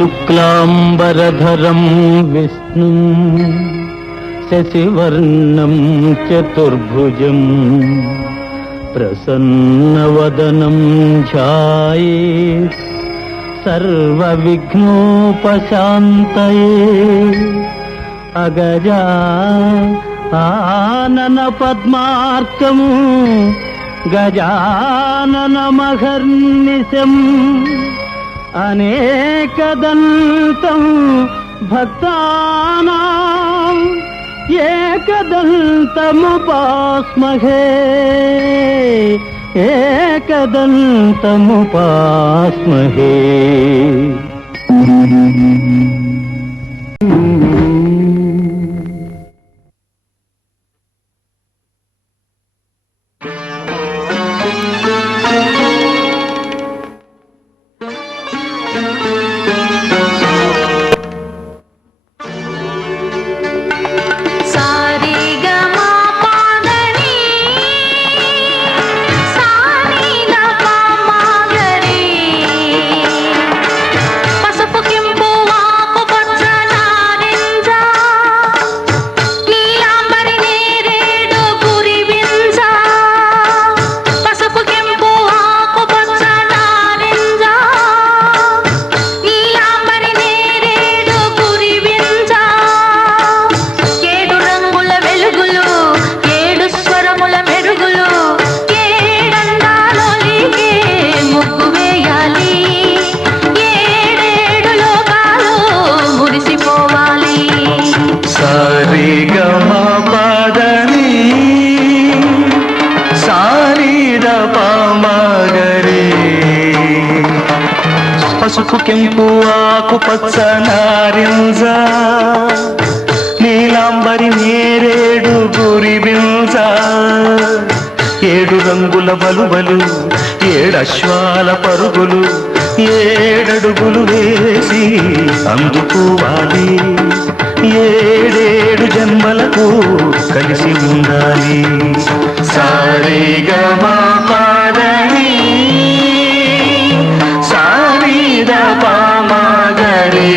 శుక్లాంబరధరం విష్ణుం శశివర్ణం చతుర్భుజం ప్రసన్నవదనం ధ్యాయేత్ సర్వవిఘ్నోపశాంతయే. అగజా ఆనన పద్మార్కము గజాననమహర్నిశం అనేకదంతం భక్తానాం ఏకదంతముపాస్మహే ఏకదంతముపాస్మహే. పసుపు కెంపు ఆకు పచ్చ నారింజ నీలాంబరి నేరేడు గురిబింజ ఏడు రంగుల బలుబలు ఏడశ్వాల పరుగులు ఏడడుగులు వేసి అందుకోవాలి. ఏడేడు జన్మలకు కలిసి ఉండాలి. సారేగమా పాదని సారీద పామగరే.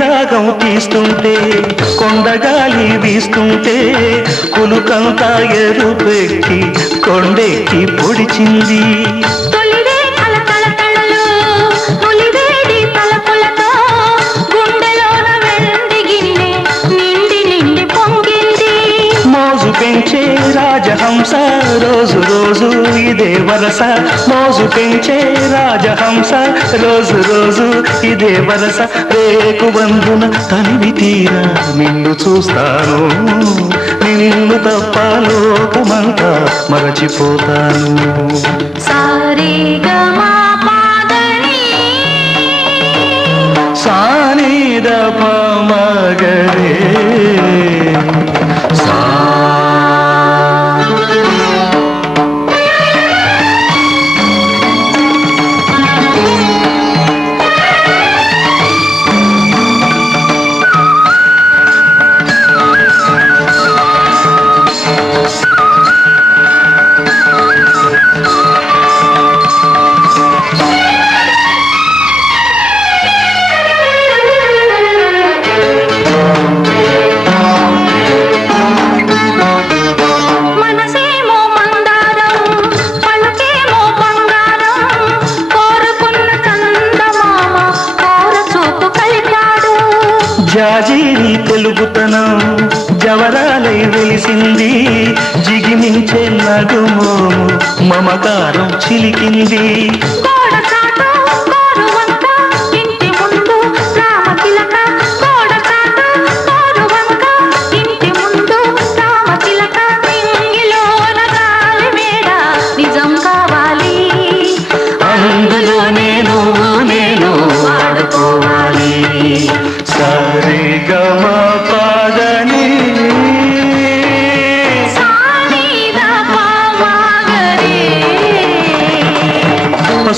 రాగం తీస్తుంటే కొండగాలి వీస్తుంటే కులుకంతా ఎరుపెక్కి కొండెక్కి పొడిచింది. మోజు పెంచే రాజహంస రోజు రోజు ఇదే వరస. మోజు పెంచే రాజహంస రోజు రోజు ఇదే వరస. రేకు బంధున తనివి తీరా నిన్ను చూస్తాను. నిన్ను తప్ప లోకమంతా మరచిపోతాను. సారేగమా పాదని సానిద పమగరే. జాజీని తెలుగుతనం జవరాలై వెలిసింది. జిగిమించే నడుమోము మమకారం చిలికింది. అందులో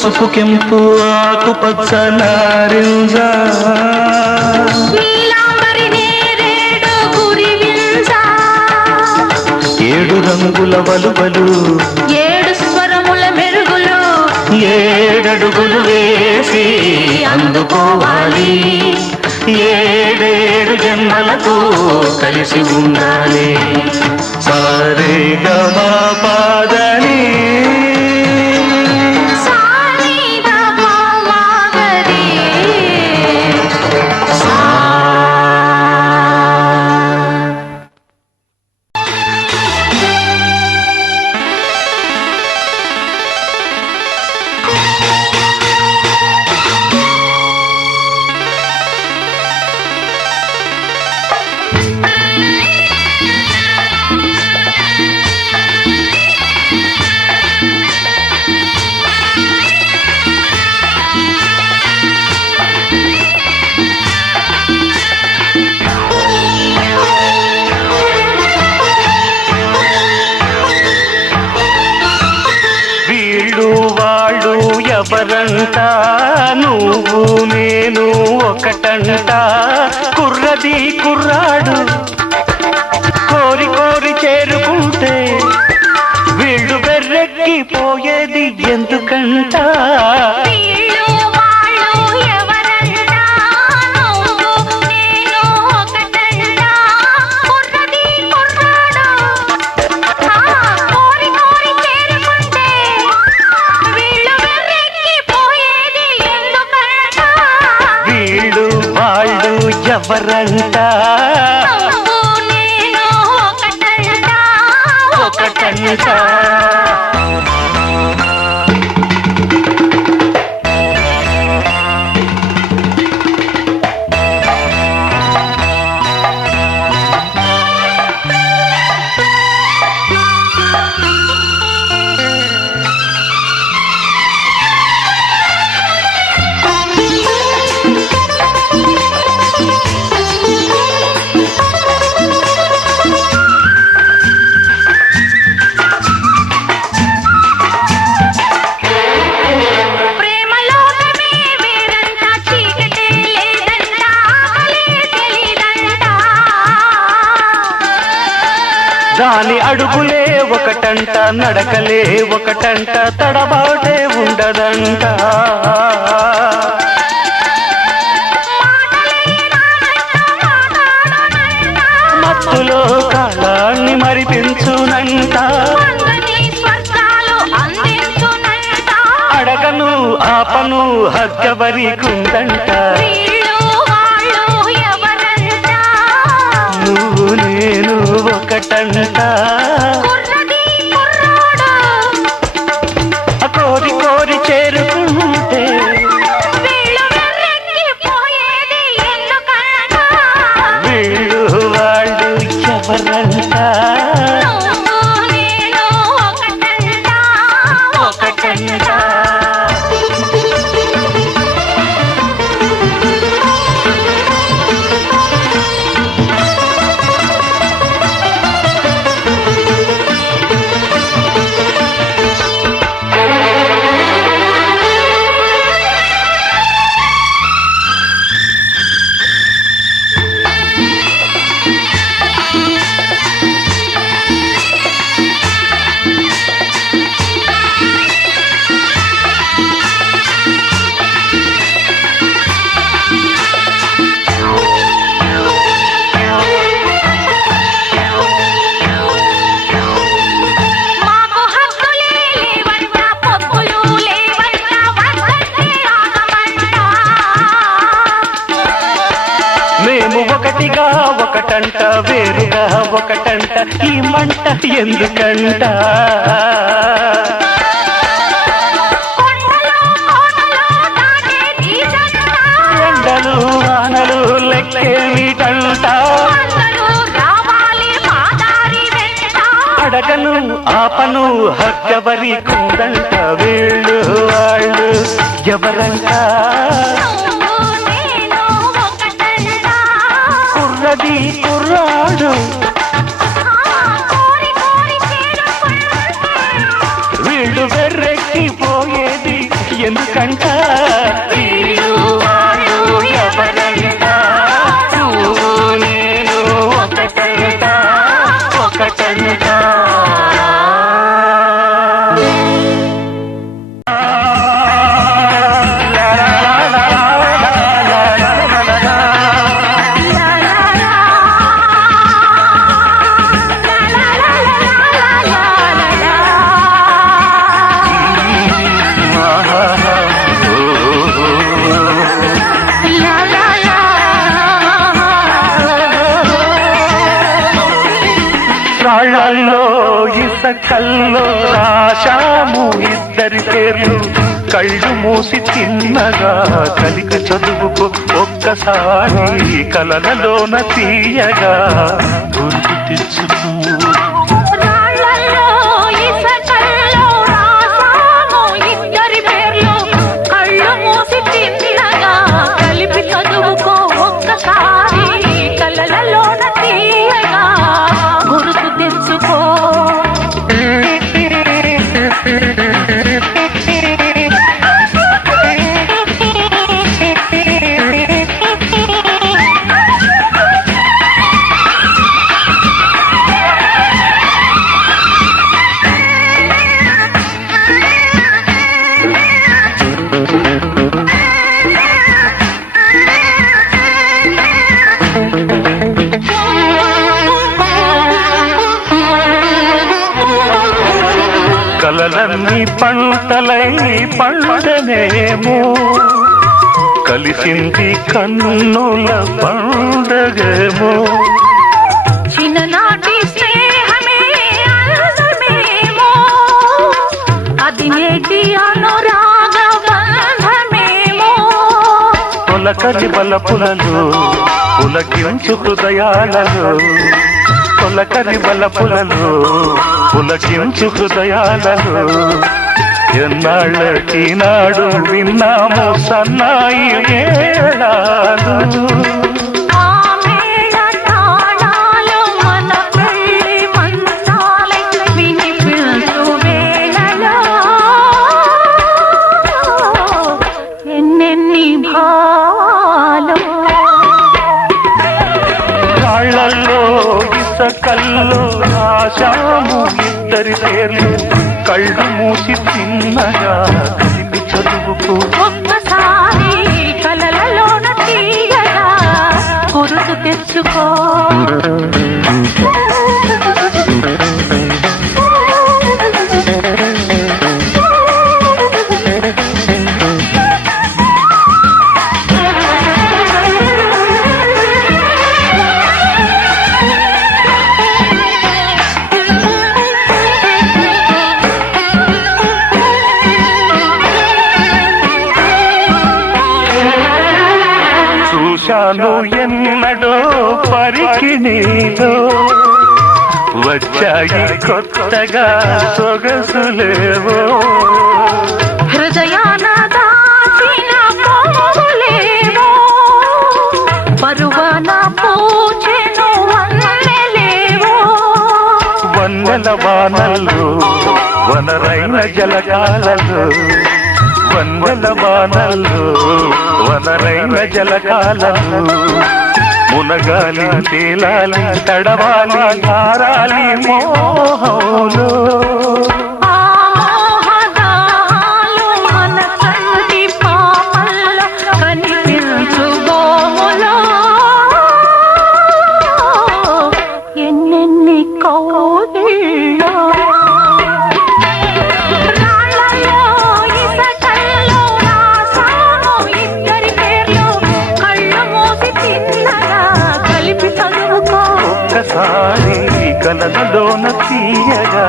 పసుపు కెంపు ఆకుపచ్చ నారింజ నీలాంబరి నేరేడు గురివింజ ఏడు రంగుల వలువలు ఏడు స్వరముల మెరుగులు ఏడడుగులు వేసి అందుకోవాలి ఏడేడు జన్మలకు కలిసి ఉండాలి సారే గమా పాదని ఎవరంట నువ్వు నేను ఒకటంట కుర్రది కుర్రాడు కోరి కోరి చేరుకుంటే వీళ్ళు బెర్రెక్కిపోయేది ఎందుకంట ఎవరంట నేను ఒకటంట దాని అడుగులే ఒకటంట నడకలే ఒకటంట తడబాటే ఉండదంట మత్తులో కాలాన్ని మరిపించునంట అడగను ఆపను హగ్గవరికుందంట నువ్వు నేను ఒకటంట కోరి కోరి చేరుకుంటే వీళ్ళు వాళ్ళు ఎవరంట ఒకటంట ఒకటిగా ఒకటంట వేరుగా ఒకటంట ఈ మంట ఎందుకంట ఎండలు వానలు లెక్కేమిటంట అడగను ఆపను హగ్గవరి కుందంట వీళ్ళు వాళ్ళు ఎవరంట కుర్రది కుర్రాడు వీళ్ళు బెర్రెక్కిపోయేది ఎందుకంట కంట వీళ్ళు వాళ్ళు ఎవరంట నువ్వు నేను ఒకటంట ఒకటంట రాళ్ళల్లో ఇసకల్లో రాశాము ఇద్దరి పేర్లు కళ్ళు మూసి చిన్నగా కలికి చదువుకు ఒక్కసారి కలలలోన తీయగా గుర్తు తెచ్చుకో రాళ్ళల్లో ఇసకల్లో రాసాము ఇద్దరి పేర్లు కళ్ళు మూసి చిన్నగా కలిపి చదువుకో ఒక్కసారి కలలలోన తీయగా గుర్తు తెచ్చుకో కలలన్నీ పంటలై పండనేమో కలిసింది కన్నుల పండగేమో చిన్ననాటి స్నేహమే అందమేమో అది నేటి అనురాగ బంధమేమో తొలకరి బలపులలో పులకించు హృదయాలలో తొలకరి బలపులలో పులకించు హృదయాలలో ఎన్నాళ్ళకి నాడు విన్నాము సన్నాయి మేళాలు ఆ మేళ తాళాలు మన పెళ్లి మంచాలై వినిపించు వేళలో ఎన్నెన్ని భావాలు రాళ్ళల్లో ఇసకల్లో రాశాము ఇద్దరి పేర్లు కళ్ళు మూసి చిన్నగా కలిపి చదువుకు ఒక్కసారి కలలలోన తీయగా గుర్తు తెచ్చుకో చూశాను ఎన్నడో పరికి నీలో వచ్చాయి కొత్తగా సొగసులేవో హృదయాన దాచిన పోలేవో పరువాన పూచెను వన్నెలేవో వన్నెల వానల్లో వనరైన జలకాలలో వన్నెల వానల్లో వనరైన జలకాలలో మునగాలి తేలాలి తడవాలి హారాలి మోహంలో ఆ మోహగాలు మన కంటి పాపల్లో కనిపించు గోములో ఎన్నెన్ని కౌగిళ్ళో రాళ్ళలో ఇసకల్లో రాసాము ఇద్దరి పేర్లు కళ్ళు మూసి చిన్నగా కలిపి చదువుకో ఒక్కసారి కలలలోన తీయగా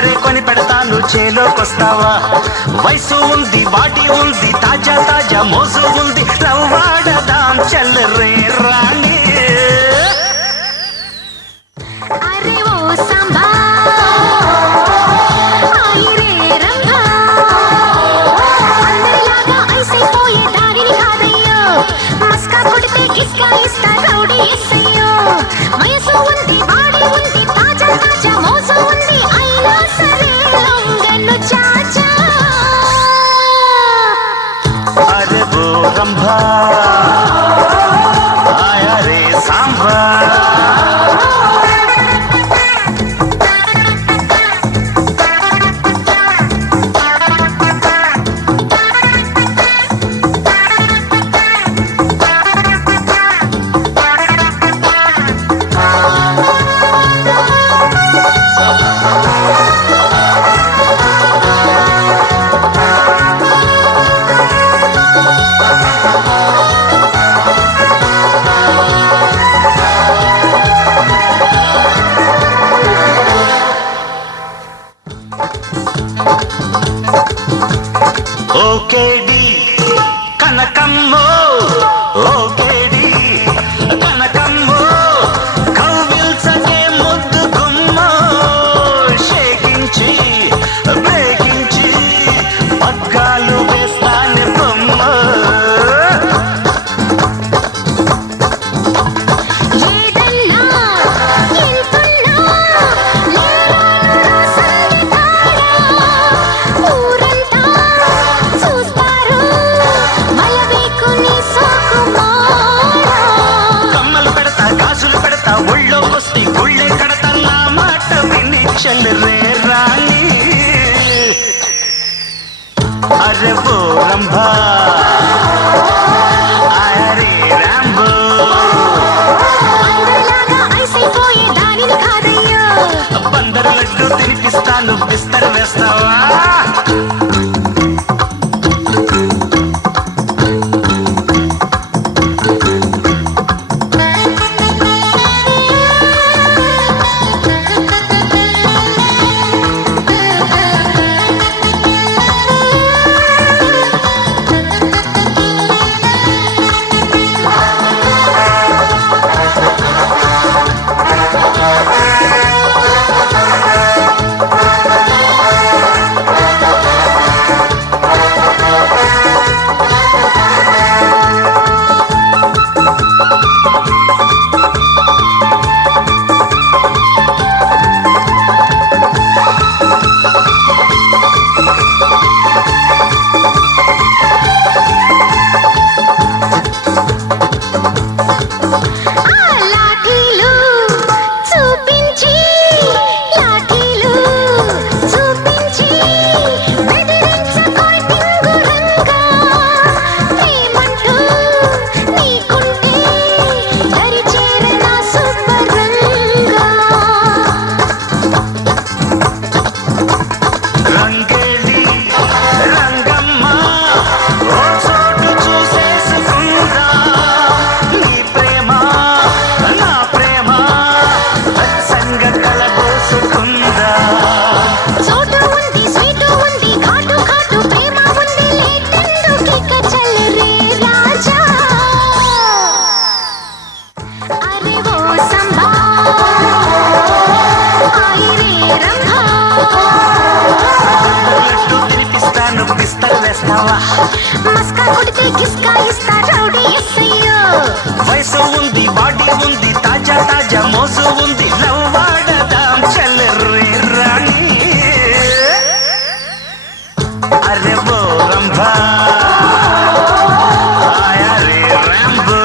కారే కొని పెడతాను చేలోకొస్తావా వయసు ఉంది బాడీ ఉంది తాజా తాజా మోజు ఉంది లవ్వాడదాం చల్లరే రాణి అరే ఓ సంబా ఆయిరే రంభా అందరిలాగా ఐసైపోయే దారిని కాదయ్యో మస్కా కొడితే కిస్కా ఇస్తా రౌడీ ఎస్సయ్యో వయసు ఉంది బాడీ ఉంది తాజా తాజా మోజు ఉంది అయినా సరే లొంగను చాచా అరే ఓ రంభా ఆయా రే సాంబా ఓకేడి కనకమ్మో ఓకేడి కనకమ్మో కౌగిల్చకే ముద్దు గుమ్మో షేకించి బ్రేకించి పగ్గాలు వేస్తానే బొమ్మ ఏదన్నా ఎంతున్నా లేరాను సంగీతారా ఊరంతా చూస్తారు మలవేకుని సోకుమారా కమ్మలు పెడతా గాజులు పెడతా ఒళ్ళోకొస్తే గుళ్ళే కడతా నా మాట విని చల్లరే రాణి అరే ఓ రంభా ఆయా రే రాంబో అందరిలాగా ఐసైపోయే దానిని కాదయ్యో బందరు లడ్డు తినిపిస్తాను బిస్తర్ వేస్తావా ఆ లాఠీలు చూపించి లాఠీలు చూపించి బెదిరించకోయ్ టింగురంగా ప్రేమంటూ నీకుంటే దరి చేరనా సుబ్బరంగా రంగేలి రంగమ్మ ఓ చోటు చూసేసుకుందా నీ ప్రేమ నా ప్రేమ సంగ కలబోసుకుందా చోటు ఉంది స్వీటు ఉంది ఘాటు ఘాటు ప్రేమ ఉంది లేటెందుకిక చల్లరే రాజా అరే ఓ సంబా ఆయిరే రంభా లడ్డు తినిపిస్తాను బిస్తర్ వేస్తావా మస్కా కొడితే కిస్కా ఇస్తా రౌడీ ఎస్సయ్యో వయసు ఉంది బాడీ ఉంది తాజా తాజా మోజు ఉంది లవ్వాడదాం చల్లరే రాణి అరే ఓ రంభా ఆయా రే రాంబో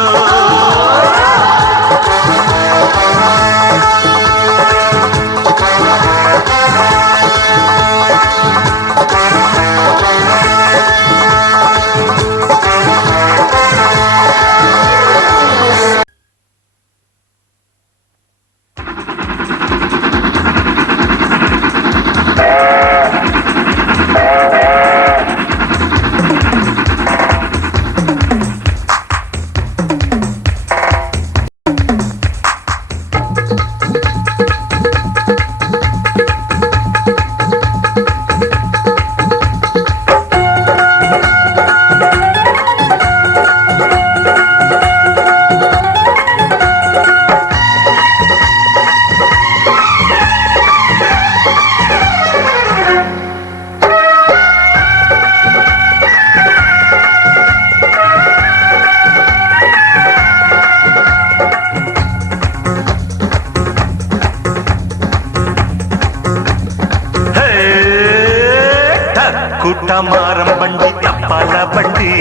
కుట్టమారం బండి తప్పాల బండి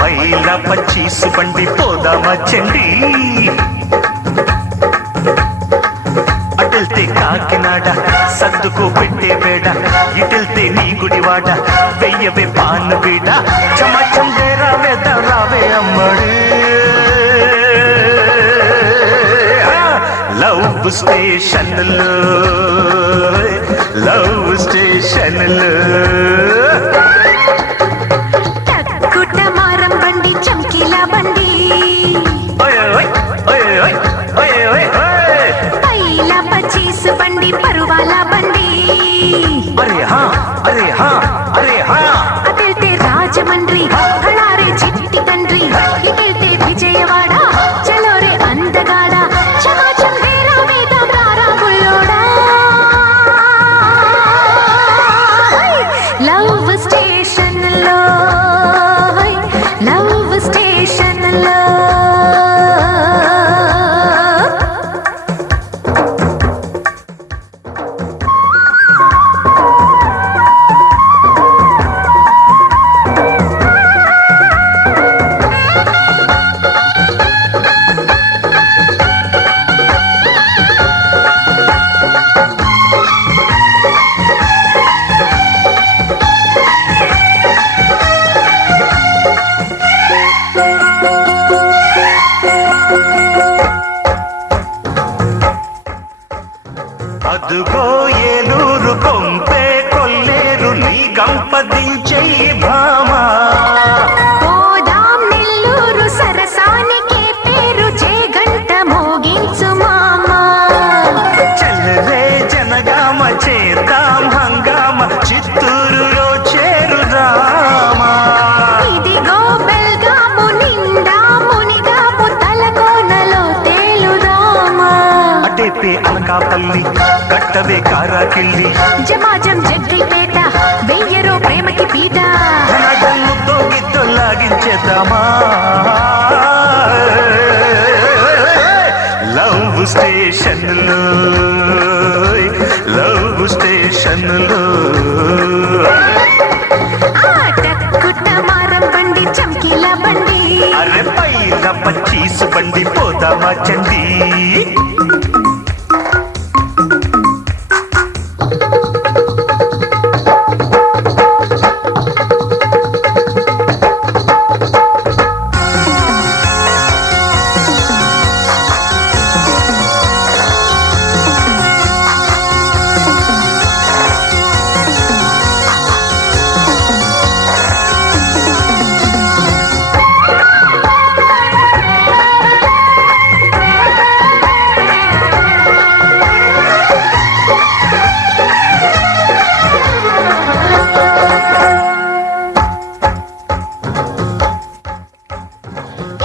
పైల పచ్చీసు బండి పోదామా చండి అటెళ్తే కాకినాడ సర్దుకో పెట్టే బేడ ఇటెళ్తే నీ గుడివాడ వెయ్యవే పాను బీడ చమచం రావే రావే అమ్మడు లవ్ స్టేషన్లో లవ్ స్టేషన్లో కుట్టమారం బండి చమ్కీలా బండి పైలా పచ్చీసు బండి పరువాల బండి అరే హా అరే హా అరే హా అటెళ్తే రాజమండ్రి కళారే చిట్టి తండ్రి ఇటెళ్తే విజయవాడ చలోరే అందగాడ చమాచం వేరా వేదం రారా బుల్లోడా లవ్ స్టేషన్లో లవ్ స్టేషన్లో అదుగో ఏలూరు కొంపే కొల్లేరు నీ గంపదించే భామా పోదాం నెల్లూరు సరసానికే పేరు చేగంట మోగించు మామా చల్లరే జనగామ చేద్దాం హంగామ చిత్తూరులో చేరుదామా ఇదిగో బెల్గాము నిండా మునిగాము తలకోనలో తేలుదామా అటేపే అనకాపల్లి కట్టవే కారాకిల్లి జమాజం జగ్గిపేట వెయ్యరో ప్రేమకి పీట ధనగన్నుతో గిద్దొల్లాగించేద్దామా లవ్ స్టేషన్లో లవ్ స్టేషన్లో కుట్టమారం బండి చమ్కీలా బండి అరే పైల పచ్చీసు బండి పోదామా చండి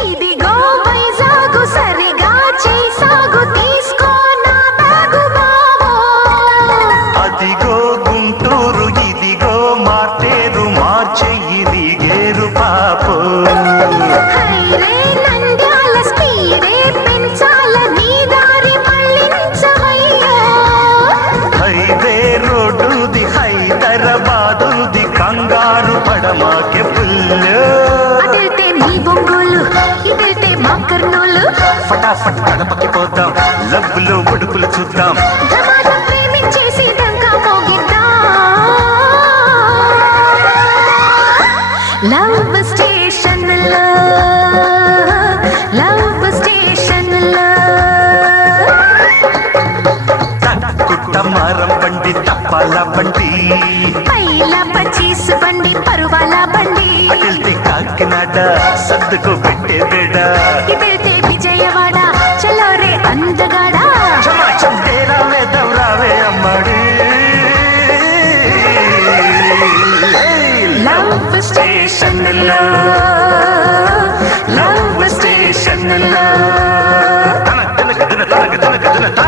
ఇదిగో వైజాగు సరిగా చేసాగు తీసుకో నా బ్యాగు బావో అదిగో గుంటూరు ఇదిగో మార్టేరు మార్చెయ్యి దిగేరు పాపో హైరే నంద్యాల స్పీడే పెంచాల నీ దారి మళ్ళించవయ్యో హైవే రోడ్డుది హైదరాబాదుది కంగారు పడమాకే పుల్లు అటెళ్తే మీ బొంగోలు ఇటెళ్తే మా కర్నూలు ఫటాఫట్ గడపకి పోదాం లబ్బులో ఉడుపులు చూద్దాం ధమాధం ప్రేమించేసి డంకా మోగిద్దాం లవ్ స్టేషన్లో లవ్ స్టేషన్లో కుట్టమారం బండి తప్పాల బండి పైల పచ్చీసు బండి పరువాల బండి అటెళ్తే కాకినాడ సర్దుకో పెట్టే బేడ ఇటెళ్తే విజయవాడ చలోరే అందగాడ చమాచం రావే రావే అమ్మడి లవ్ స్టేషన్లో లవ్ స్టేషన్లో దినక దినక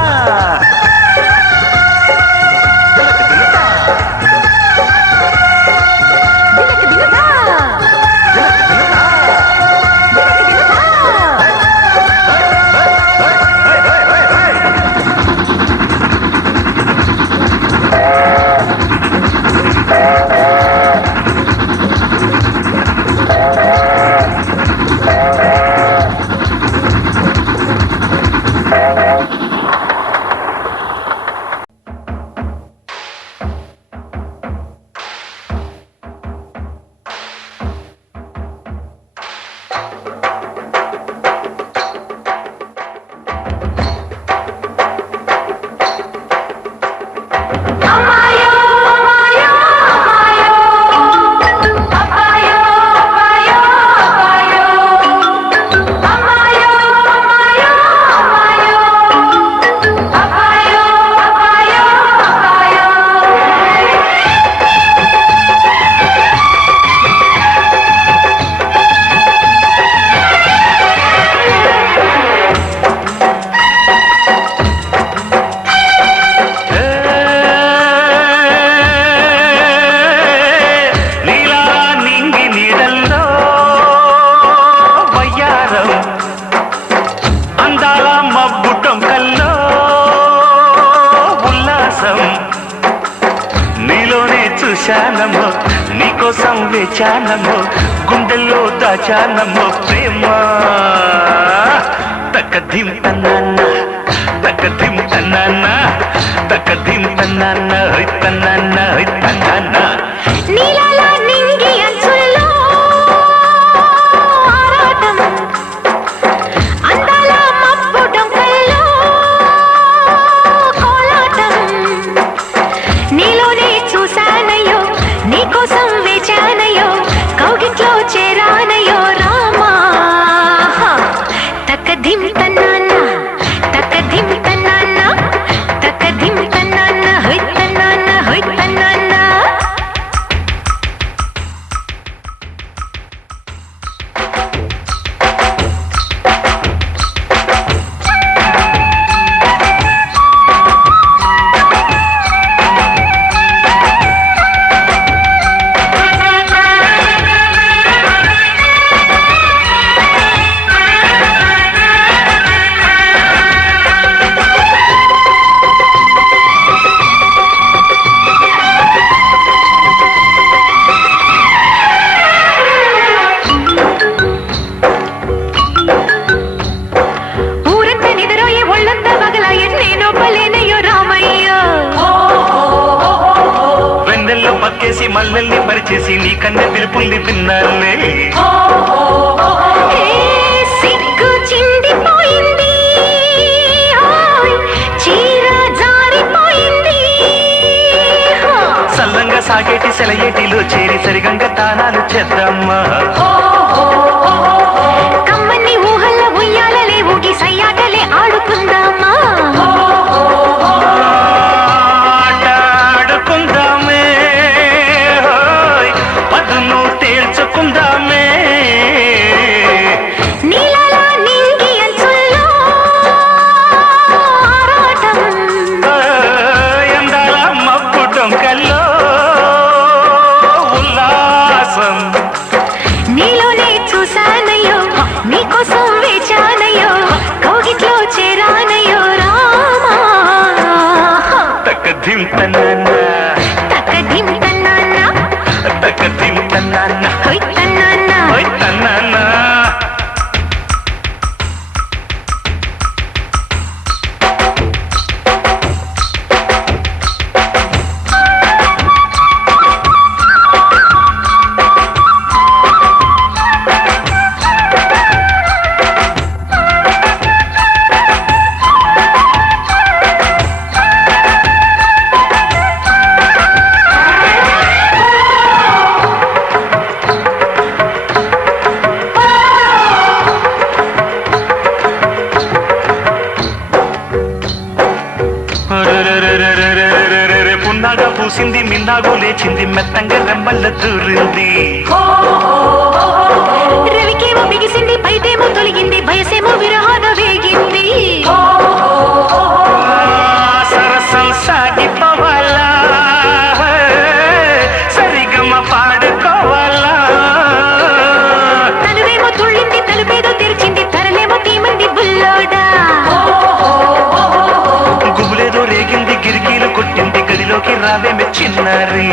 ఉల్లాసం నీలోనే చూశానమ్మో నీకోసం వేచానమ్మో గుండెల్లో దాచానమ్మో ప్రేమ తక్కధిం తన్నాన్న తక్కధిం తన్నాన్న తక్కధిం తన్నాన్న హై తన్నాన్న హై తన్నాన్న నీలాల నింగి అంచుల్లో ఆరాటం అందాల మబ్బు డొంకల్లో కోలాటం నీలోనే చూశానయ్యో నీకోసం వేచానయ్యో కౌగిట్లో చేరానయ్యో రామా తక్కధిం తన్నాన్న తక్కధిం తన్నాన్న తక్కధిం తన్నాన్న హై తన్నాన్న హై తన్నాన్న పక్కేసి మల్లెల్ని పరిచేసి నీ కన్నె పిలుపుల్ని విన్నాలే సిగ్గు చిందిపోయింది చీర జారిపోయింది సల్లంగా సాగేటి సెలయేటిలో చేరి సరిగంగా తానాలు చేద్దామా కమ్మని ఊహల్ల ఉయ్యాలలే ఊగి సయ్యాటలే ఆడుకుందామా నీలోనే చూశానయ్యో నీకోసం వేచానయ్యో కౌగిట్లో చేరానయ్యో రామా తక్కధిం తన్నాన్న తక్కధిం తన్నాన్న తక్కధిం తన్నాన్న హై తన్నాన్న హై తన్నాన్న పున్నాగా పూసింది మిన్నాగో లేచింది మెత్తంగా రెమ్మల్ల దూరింది రవికేమో బిగిసింది పైటేమో తొలగింది వయసేమో విరహాన వేగింది సరసం సాగిపోవాలా సరిగమ పాడుకోవాలా తనువేమో తుళ్ళింది తలుపేదో తెరిచింది తరలేమో తీమంది బుల్లోడా గుబులేదో రేగింది గిరికీలు కొట్టింది గదిలోకి రావే మెచ్చిన్నారి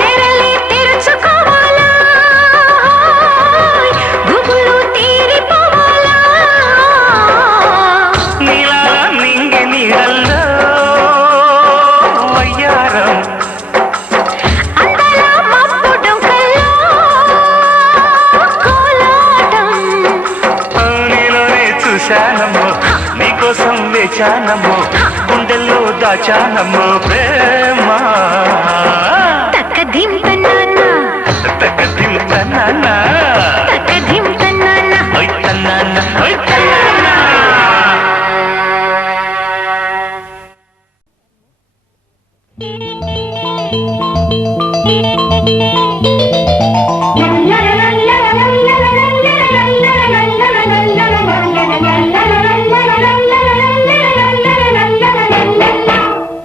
తెరలే తెరుచుకోవాలా గుబులు తీరిపోవాలా నీలా నింగి నీడల్లో వయ్యారం అందాల మబ్బు డొంకల్లో కోలాటం నీలోనే చూశానమ్మో నీకోసం వేచానమ్మో గుండెల్లో దాచానమ్మో ప్రేమ తక్కధిం తన్నాన్న తక్కధిం తన్నాన్న తక్కధిం తన్నాన్న హై తన్నాన్న హై తన్నాన్న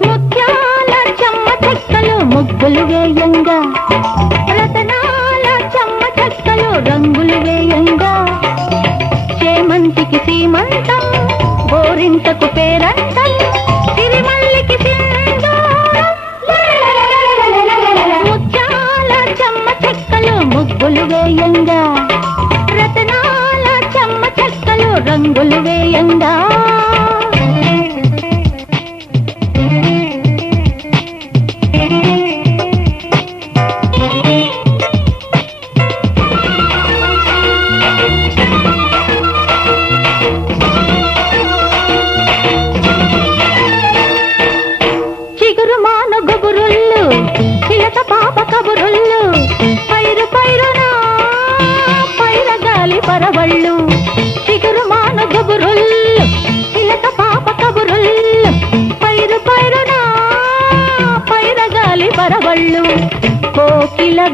ముత్యాల చెమ్మ చెక్కలు ముగ్గులు వేయంగా రతనాల చెమ్మ చెక్కలు రంగులు వేయంగా చేమంతికి సీమంతం గోరింటకు పేరంటం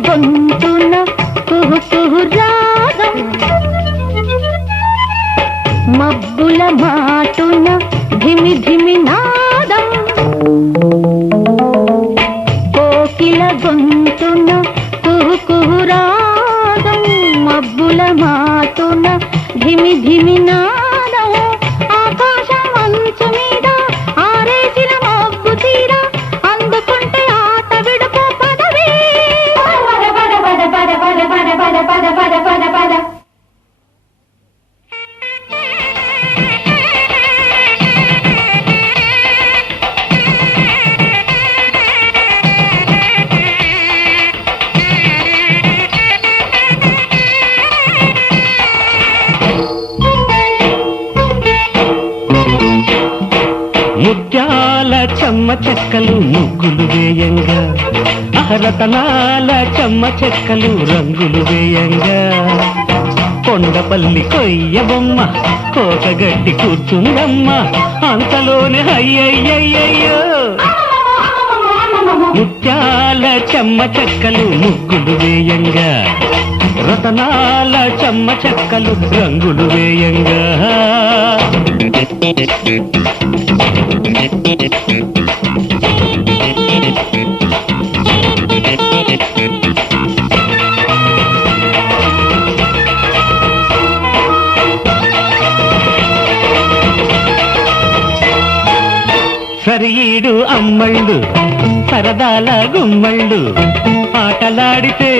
గొంతున కుహు కుహు రాగం మబ్బుల మాటున ధిమి ధిమి నాదం కోకిల గొంతున కుహు కుహు రాగం మబ్బుల మాటున ధిమి ధిమి నాదం ఆకాశం అంచు మీద ఆరేసిన మబ్బు తీరా అందుకుంటే ఆట విడుపు పదవే పద పద పద పద పద పద పద పద పద పద ముత్యాల చెమ్మ చెక్కలు ముగ్గులు వేయంగా రతనాల చెమ్మ చెక్కలు రంగులు వేయంగా కొండపల్లి కొయ్యబొమ్మ కోకగట్టి కూర్చుందమ్మ అంతలోనే అయ్యయ్యయ్యో ముత్యాల చెమ్మ చెక్కలు ముగ్గులు వేయంగా రతనాల చెమ్మ చెక్కలు రంగులు వేయంగా సరిఈడు అమ్మళ్ళు సరదాల గుమ్మళ్ళు ఆటలాడితే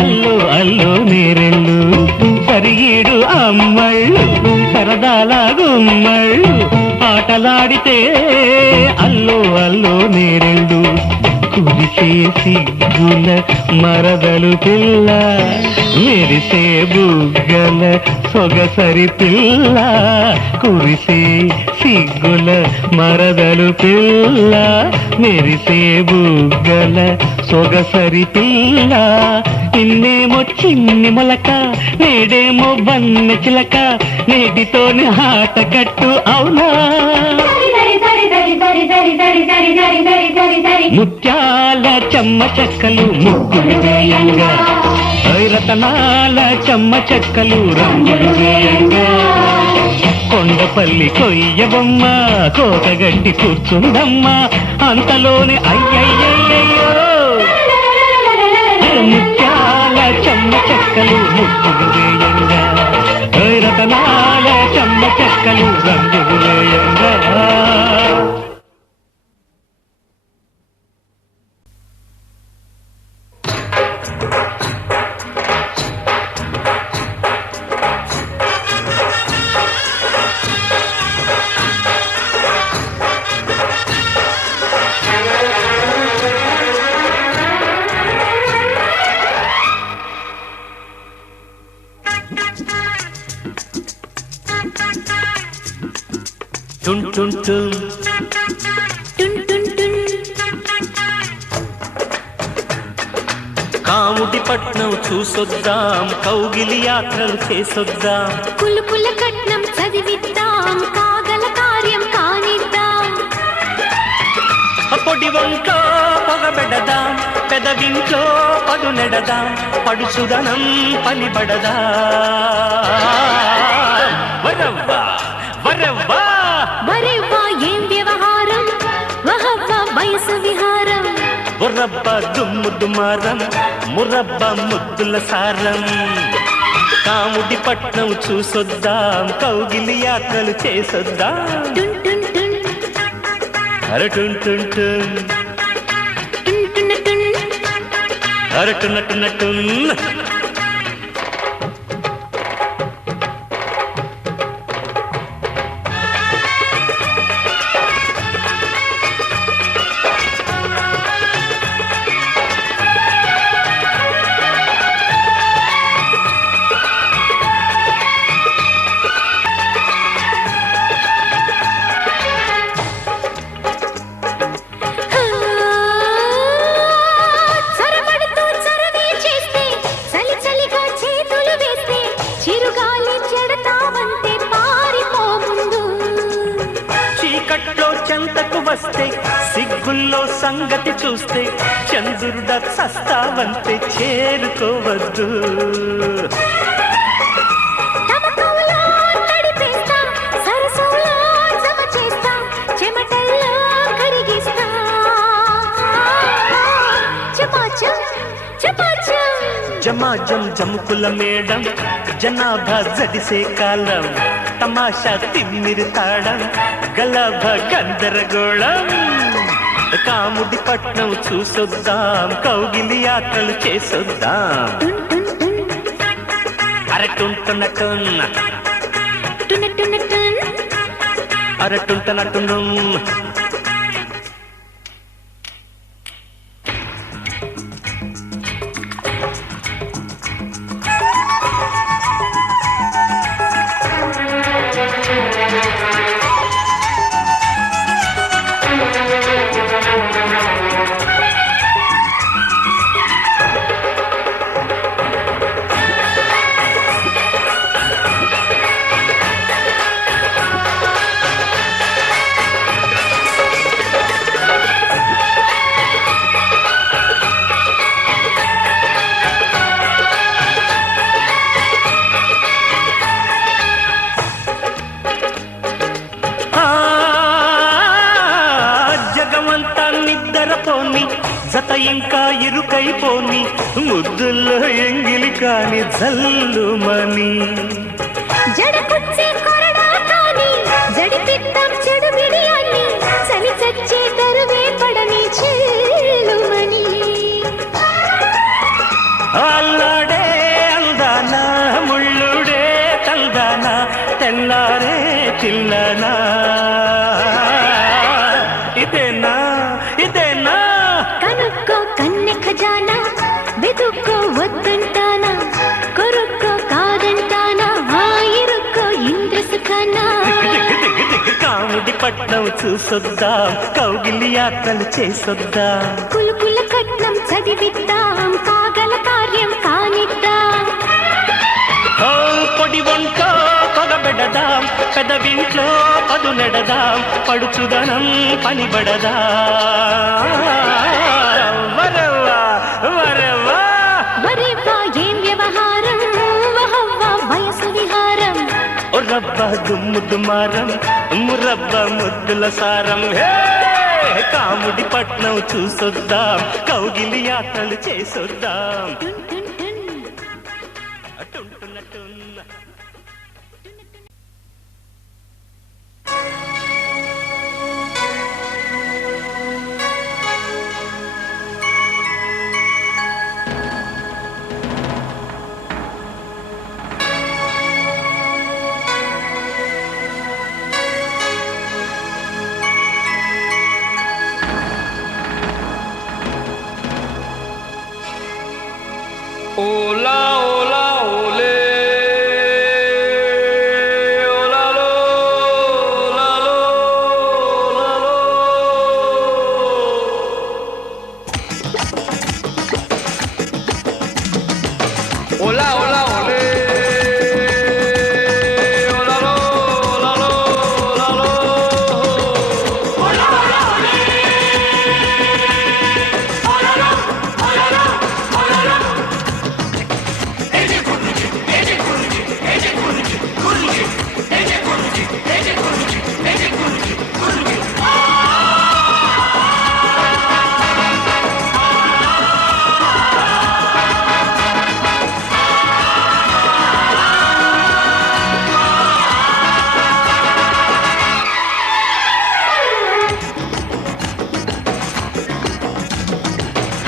అల్లు అల్లు నేరెళ్ళు సరిఈడు అమ్మళ్ళు సరదాల గుమ్మళ్ళు ఆటలాడితే అల్లు అల్లు నేరెళ్ళు కురిసే సిగ్గుల మరదలు పిల్ల మెరిసే బుగ్గల సొగసరి పిల్ల కురిసే సిగ్గుల మరదలు పిల్ల మెరిసే బుగ్గల సొగసరి పిల్ల నిన్నేమో చిన్ని మొలక నేడేమో బన్నె చిలక నేటితోని ఆట కట్టు అవునా ముత్యాల చెమ్మ చెక్కలు ముగ్గులు వేయంగా రతనాల చెమ్మ చెక్కలు రంగులు వేయంగా కొండపల్లి కొయ్యబొమ్మ కోకగట్టి కూర్చుందమ్మ అంతలోనే అయ్యయ్యయ్యో ముత్యాల చెమ్మ చెక్కలు ముగ్గులు వేయంగా రతనాల చెమ్మ చెక్కలు రంగులు వేయంగా టున్ టున్ టున్ టున్ టున్ టున్ కాముడి పట్నం చూసొద్దాం కౌగిలి యాత్రలు చేసొద్దాం కులుకుల కట్నం చదివిద్దాం కాగల కార్యం కానిద్దాం పొడి వంట్లో పొగబెడదాం పెదవింట్లో పడు నెడదాం పడుచుదనం పనిబడదా వరవ్వా వరవ్వా వరేవా ఏం వ్యవహారం వహవ్వా వయసు విహారం బుర్రబ్బ దుమ్ము దుమారం మురబ్బ ముద్దుల సారం కాముడి పట్నం చూసొద్దాం కౌగిలి యాత్రలు చేసొద్దాం టున్ టున్ టున్ అరే టున్ టున్ టున్ టున్ టున్ టున్ అరే టున్న టున్న టున్ చొరబడుతూ చొరవే చేస్తే వస్తే సిగ్గుల్లో సంగతి చూస్తే చంద్రుడ సస్తావంతే చేరుకోవద్దు. తమకంలో నడిపేస్తా, సరసంలో జమ చేస్తా, చెమటల్లో కరిగిస్తా. చపాచం చపాచం జమాజం జముకుల మేడం జనాభా జడిసే కాలం తమాషా తిమ్మిరి తాళం గలభ గందరగోళం కాముడి పట్నం చూసొద్దాం కౌగిలి యాత్రలు చేసొద్దాం. అరటుంటున్నట్టున్న అరటుంటున్నట్టును జత ఇంకా ఇరుకైపోని ముద్దుల్లో ఎంగిలి కాని జల్లుమని జడకుచ్చే కొరడా కాని జడిపిద్దాం చెడు బిడియాన్ని చలి చచ్చే తరువే పడని చెల్లుమని అల్లాడే అందానా ముళ్ళుడే తందానా తెల్లారే చిల్లనా ఇదేనా ఇదేనా కనుక్కో కన్నె ఖజానా వెతుక్కో వద్దంటానా కొరుక్కో కాదంటానా ఇరుక్కో ఇంద్ర సుఖానా కాముడి పట్నం చూసొద్దాం కౌగిలి యాత్రలు చేసొద్దాం కులుకుల కట్నం చదివిద్దాం కాగల కార్యం కానిద్దాం పొడి వంటో పగబెడదాం పెదవింట్లో పదు నెడదాం పడుచుదనం పనిబడదా వరవా వరవా వరేవా ఏం వ్యవహారం వహవ్వా వయసు విహారం ఓ రబ్బ దుమ్ము దుమారం మురబ్బ ముద్దుల సారం హే కాముడి పట్నం చూసొద్దాం కౌగిలి యాత్రలు చేసొద్దాం Hola, hola, ole. Hola, lo, hola, lo, hola, lo. Hola, hola, ole. Hola, lo, hola, lo, hola, lo. Hola, hola, ole. Hola, lo, hola, lo, hola, lo.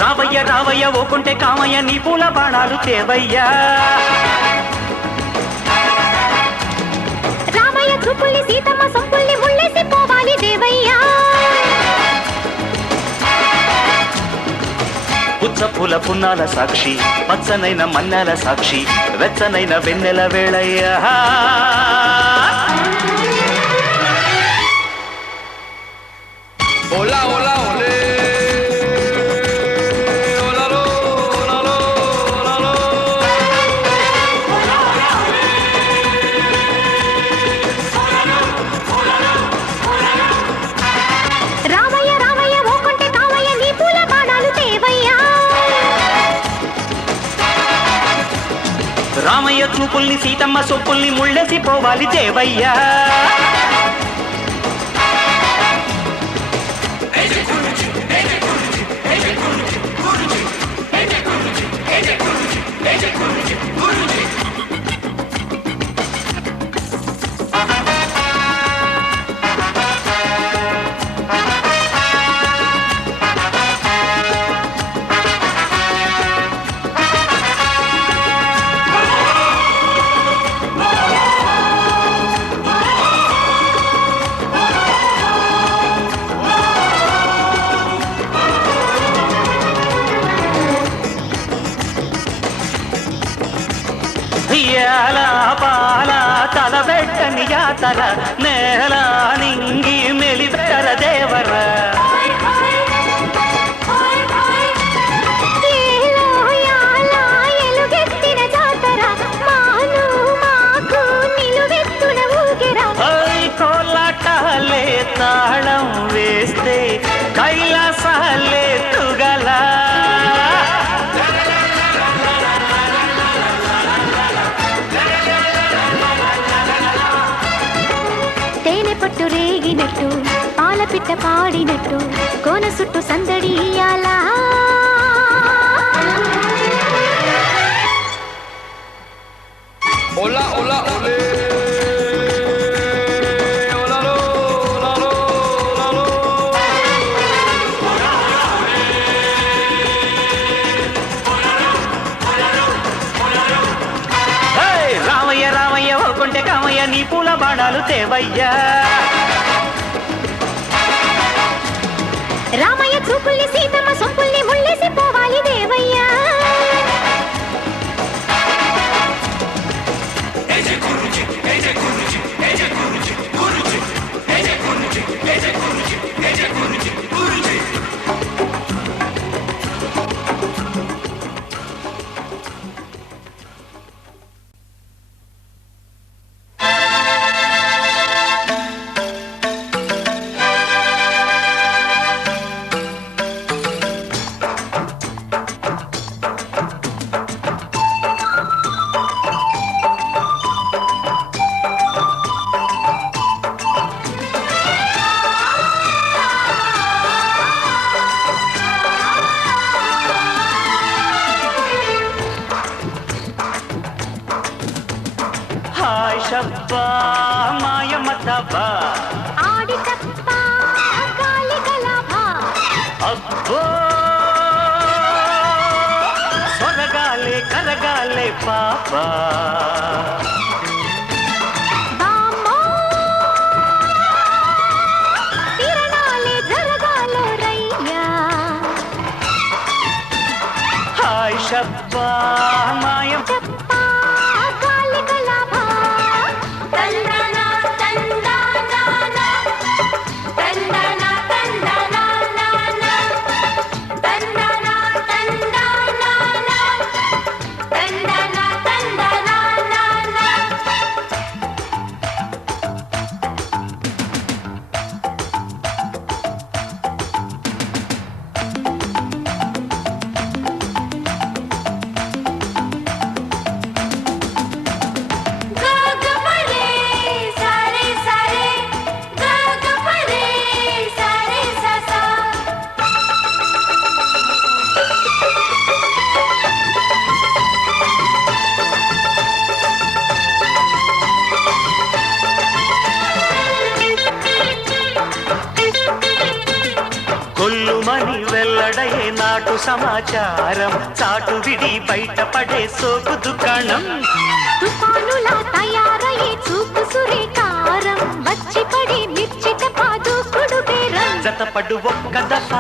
రావయ్య రావయ్య ఓకుంటే కామయ్య నీ పూల బాణాలు తేవయ్యా రామయ్య చూపుల్ని సీతమ్మ సంపుల్ని ముళ్ళేసి పోవాలి దేవయ్యా పుచ్చ పూల పున్నాల సాక్షి పచ్చనైన మన్నాల సాక్షి వెచ్చనైన వెన్నెల వేళయ్యా Hola, hola, ole. Hola, lo, hola, lo, hola, lo. Hola, hola, ole. Hola, lo, hola, lo, hola, lo. చూపుల్ని Seethamma సొప్పుల్ని ముళ్ళేసి పోవాలి దేవయ్యా. పాల తలబెట్టని యాతర నేల నింగి మెలిపెర దేవర కోలాటాలే తాళం వేస్తే కైలాసాలే తుగల పట్టు రేగినట్టు పాలపిట్ట పాడినట్టు కోన సుట్టు సందడి ఇయ్యాలా. Hola, hola, ole. Hola, lo, hola, lo, hola, lo. Ramayya Ramayya ఓ కొంటె కామయ్య నీ పూల బాణాలు తేవయ్యా. రామయ్య చూపుల్ని సీతమ్మ సొంపుల్ని ముళ్ళేసి పోవాలి దేవయ్యా. శబ్బా మాయమతబా ఆడి తప్ప గాలి గలభా అబ్బో సొరగాలే కరగాలే పాపా బామ్మో తిరణాలే జరగాలో రయ్యా హాయ్ శబ్బా మాయం కొల్లుమని వెల్లడయే నాటు సమాచారం చాటు విడి బయటపడే సోకు దుకాణం తుఫానులా తయారయ్యే చూపు సురేకారం వచ్చి పడి మిర్చిట పాదుకుడు బేరం జతపడు ఒక్క దఫ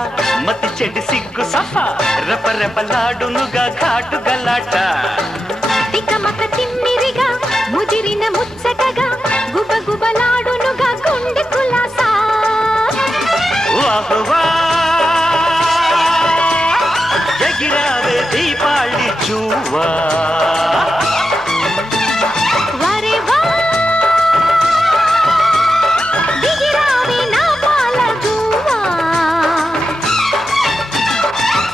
మతి చెడి సిగ్గు సఫా రెపరెపలాడునుగా ఘాటు గలాట తికమక తిమ్మిరిగా ముదిరిన ముచ్చటగా గుబగుబలాడునుగా గుండె కులాసా వాహ్వా ఎగిరావే దీపాళి జూవా వరేవా దిగిరావే నా పాల గువ్వా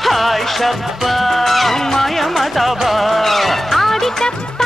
హాయ్ శబ్బా మాయమతబా ఆడి తప్ప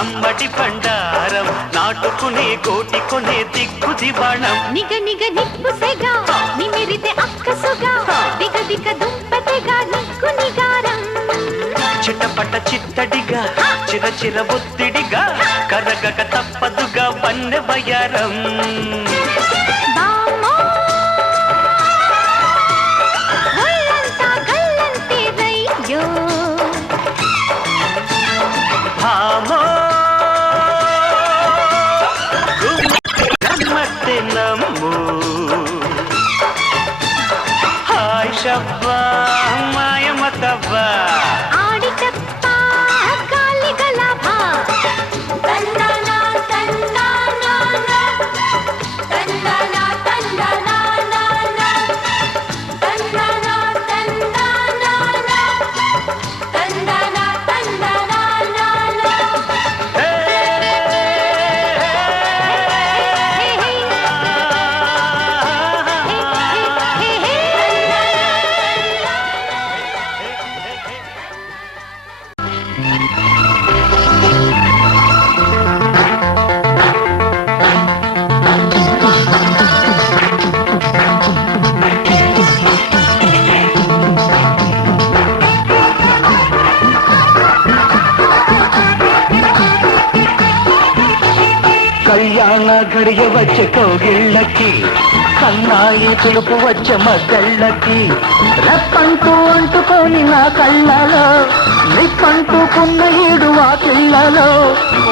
అమ్మటి బండారం నాటుకునే కోటి కొనే దిక్కు దివాణం నిగ నిగ నిప్పుసెగా నిమిరితే అక్కసుగా దిగ దిగ దుంపతెగా నిక్కు నిగారం చిట్టపట చిత్తడిగా చిర చిర ఒత్తిడిగా కరగక తప్పదుగా వన్నె బయారం బామో ఒళ్ళంతా గల్లంతే రయ్యో భామో నమ్మతే నమ్ము హాయ్ షబ్బా మాయమతవ్వా ఆడి చెప్ప గాలి గలాభా తందనా తందనా తందనా తందనా తందనా తందనా తందనా తందనా కళ్యాణ గడియ వచ్చే కోగిళ్ళకి కన్నాయి తులుపు వచ్చే మగళ్ళకి రెప్పంటూ అంటుకొని నా కళ్ళలో నిప్పంటుకున్న ఈడు ఆ పిల్లలో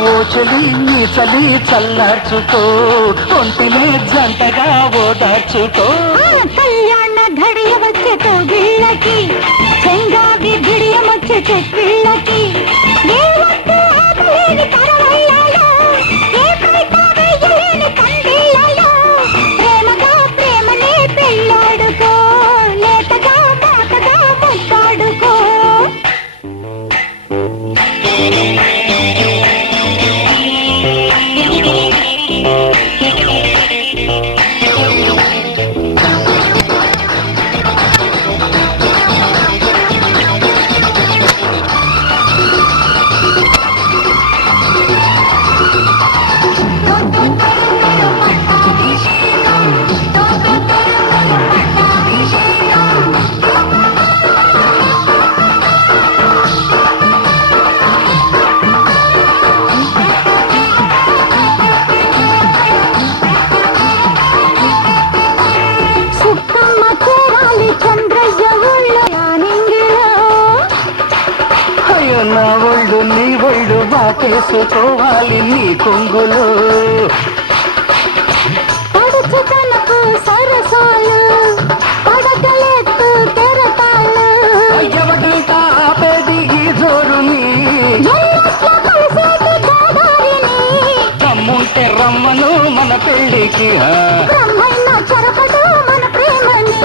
ఓ చలి నీ చలి చల్లార్చుకో ఒంటిని జంటగా ఓదార్చుకో కళ్యాణ ఘడియ వచ్చే కోగిళ్ళకి చెంగావి గిడియమొచ్చే చెక్కిళ్ళకి ఏ వద్దు ఆపలేని కరవళ్ళలో ఏ పైట వెయ్యలేని కందిళ్ళలో ప్రేమగా ప్రేమనే పెళ్ళాడుకో లేతగా మాటగా ముద్దాడుకో సుక్కమ్మ చేరాలి చంద్రయ్య ఊళ్ళో యానింగిలో అయ్యో నా ఒళ్ళు నీ ఒళ్ళు వాటేసుకోవాలి నీ కొంగులో పడుచు తనకు సరసాలు పడగలెత్తు కెరటాలు ఎవరింకా ఆపేది ఈ జోరుని ఎన్నట్ల కలిసేటి గోదారిని తమ్ముంటే రమ్మను మన పెళ్ళికి బ్రహ్మైన చెరపడు మన ప్రేమని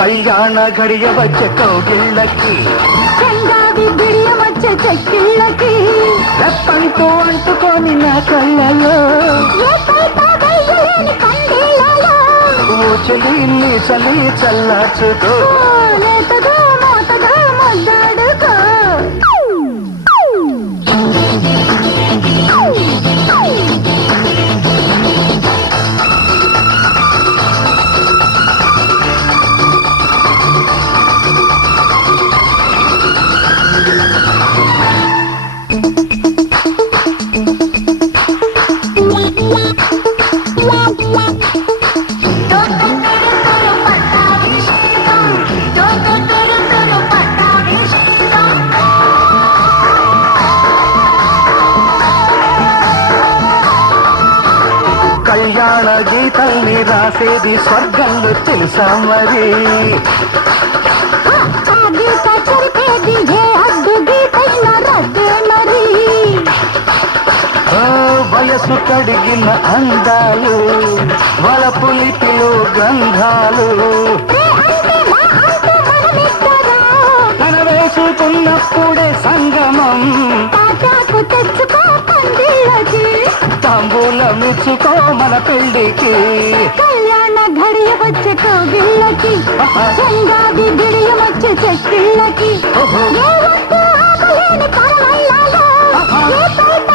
కళ్యాణ గడియ వచ్చే కౌగిళ్ళకి చెంగావి బిడియమొచ్చే చెక్కిళ్ళకి రెప్పంటూ అంటుకొని నా కళ్ళలో ఏ పైట వెయ్యలేని కందిళ్ళలో ఓ చలి నీ చలి చల్లార్చుకో లేతగా మోతగా ముద్దాడుకో కళ్యాణ గీతల్ని రాసేది స్వర్గంలో తెలుసా మరి ఆ గీత చెరిపేది ఏ అడ్డు గీతైన రద్దే మరి ఓ వయసు కడిగిన అందాలు వలపులిపిలో గంధాలు తన వేసుకున్నప్పుడే సంగమం తాటాకు తెచ్చుకో పందిళ్ళకి తాంబూలమిచ్చుకో మన పెళ్ళికి కళ్యాణ ఘడియ వచ్చే కోగిళ్ళకి చెంగావి గిడియమొచ్చే చెక్కిళ్ళకి ఏ వద్దు ఆపలేని కరవళ్ళలో ఏ పైట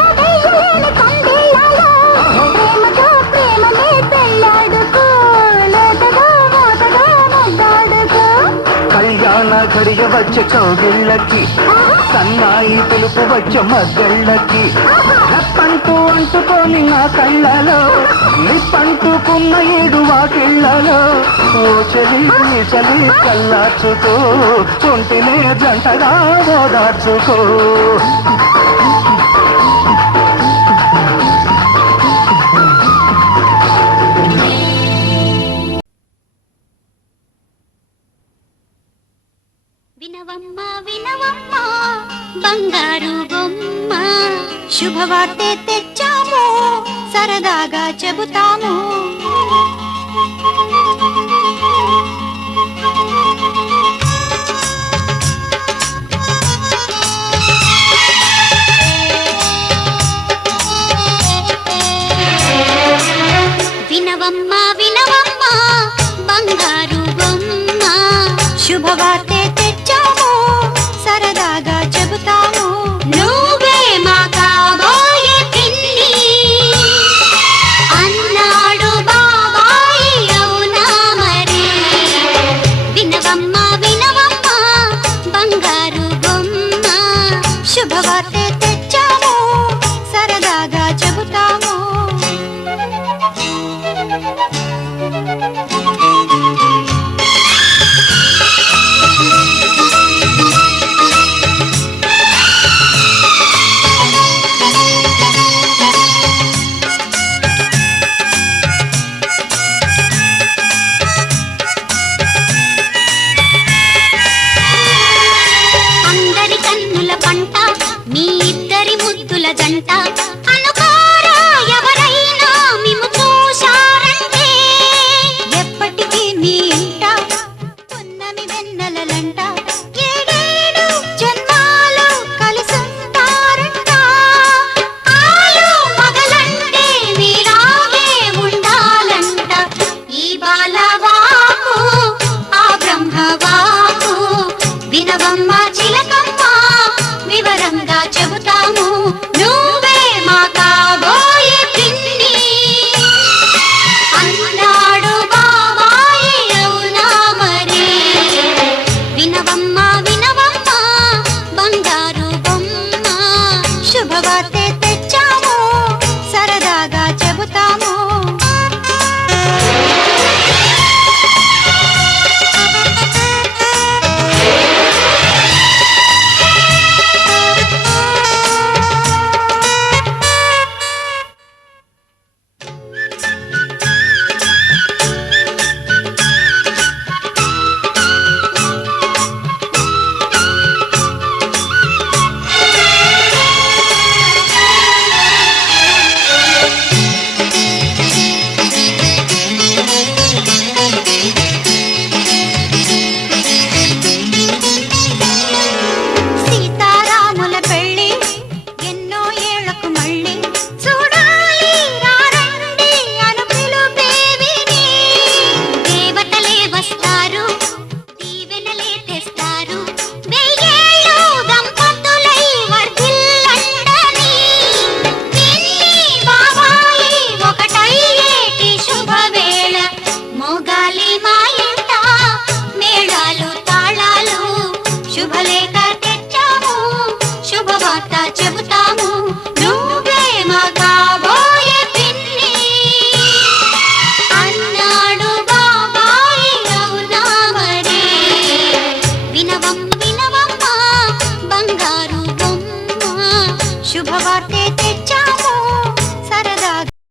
వచ్చే కౌగిళ్ళకి సన్నాయి పిలుపు వచ్చే మగ్గళ్ళకి రప్పంటూ అంటుకొని నా కళ్ళలో నిప్పంటుకున్న ఏడు వాకిళ్ళలో ఓ చలి చలి కల్లార్చుకో ఒంటినే జంటగా ఓదార్చుకో వినవమ్మ వినవమ్మ బంగారు బొమ్మ శుభవార్తె తెచ్చాము సరదాగా చెబుతాము వినవమ్మ వినవమ్మ బంగారు బొమ్మ శుభవార్తె తెచ్చాము సరదాగా చెబుతాము నువ్వే మా కాబోయే పిన్ని అన్నాడు బాబాయి అవునా మరి వినవమ్మ వినవమ్మ బంగారు బొమ్మ శుభవార్తె తెచ్చాము సరదాగా చెబుతాము అందరి కన్నుల పంట మీ ఇద్దరి ముద్దుల జంట అనుకోరా ఎవరైనా మిమ్ము చూశారంటే ఎప్పటికీ మీ ఇంట పున్నమి వెన్నెలలంట ఏడేడు జన్మాలు కలిసుంటారంట ఆలు మగలంటే మీరాగే ఉండాలంట ఈ బాలవాకు ఆ బ్రహ్మవాకు వినవమ్మ చిలకమ్మ వివరంగా చెబుతాము నువ్వే మా కాబోయే పిన్ని అన్నాడు బాబాయి అవునా మరి వినవమ్మ వినవమ్మ బంగారు బొమ్మ శుభవార్తె తెచ్చాము సరదాగా చెబుతాము సీతారాముల పెళ్ళి ఎన్నో ఏళ్లకు మళ్ళీ చూడాలి రారండి అను పిలుపే విని దేవతలే వస్తారు దీవెనలే తెస్తారు వెయ్యేళ్ళు దంపతులై వర్ధిల్లండని పిన్ని బాబాయి ఒకటయ్యేటి శుభవేళ మోగాలి మా ఇంట మేళాలు తాళాలు శుభలేఖ తెచ్చాము శుభవార్త చెబుతాము నువ్వే మా కాబోయే పిన్ని అన్నాడు బాబాయి అవునా మరి వినవమ్మ వినవమ్మ బంగారు బొమ్మ శుభవార్తె తెచ్చాము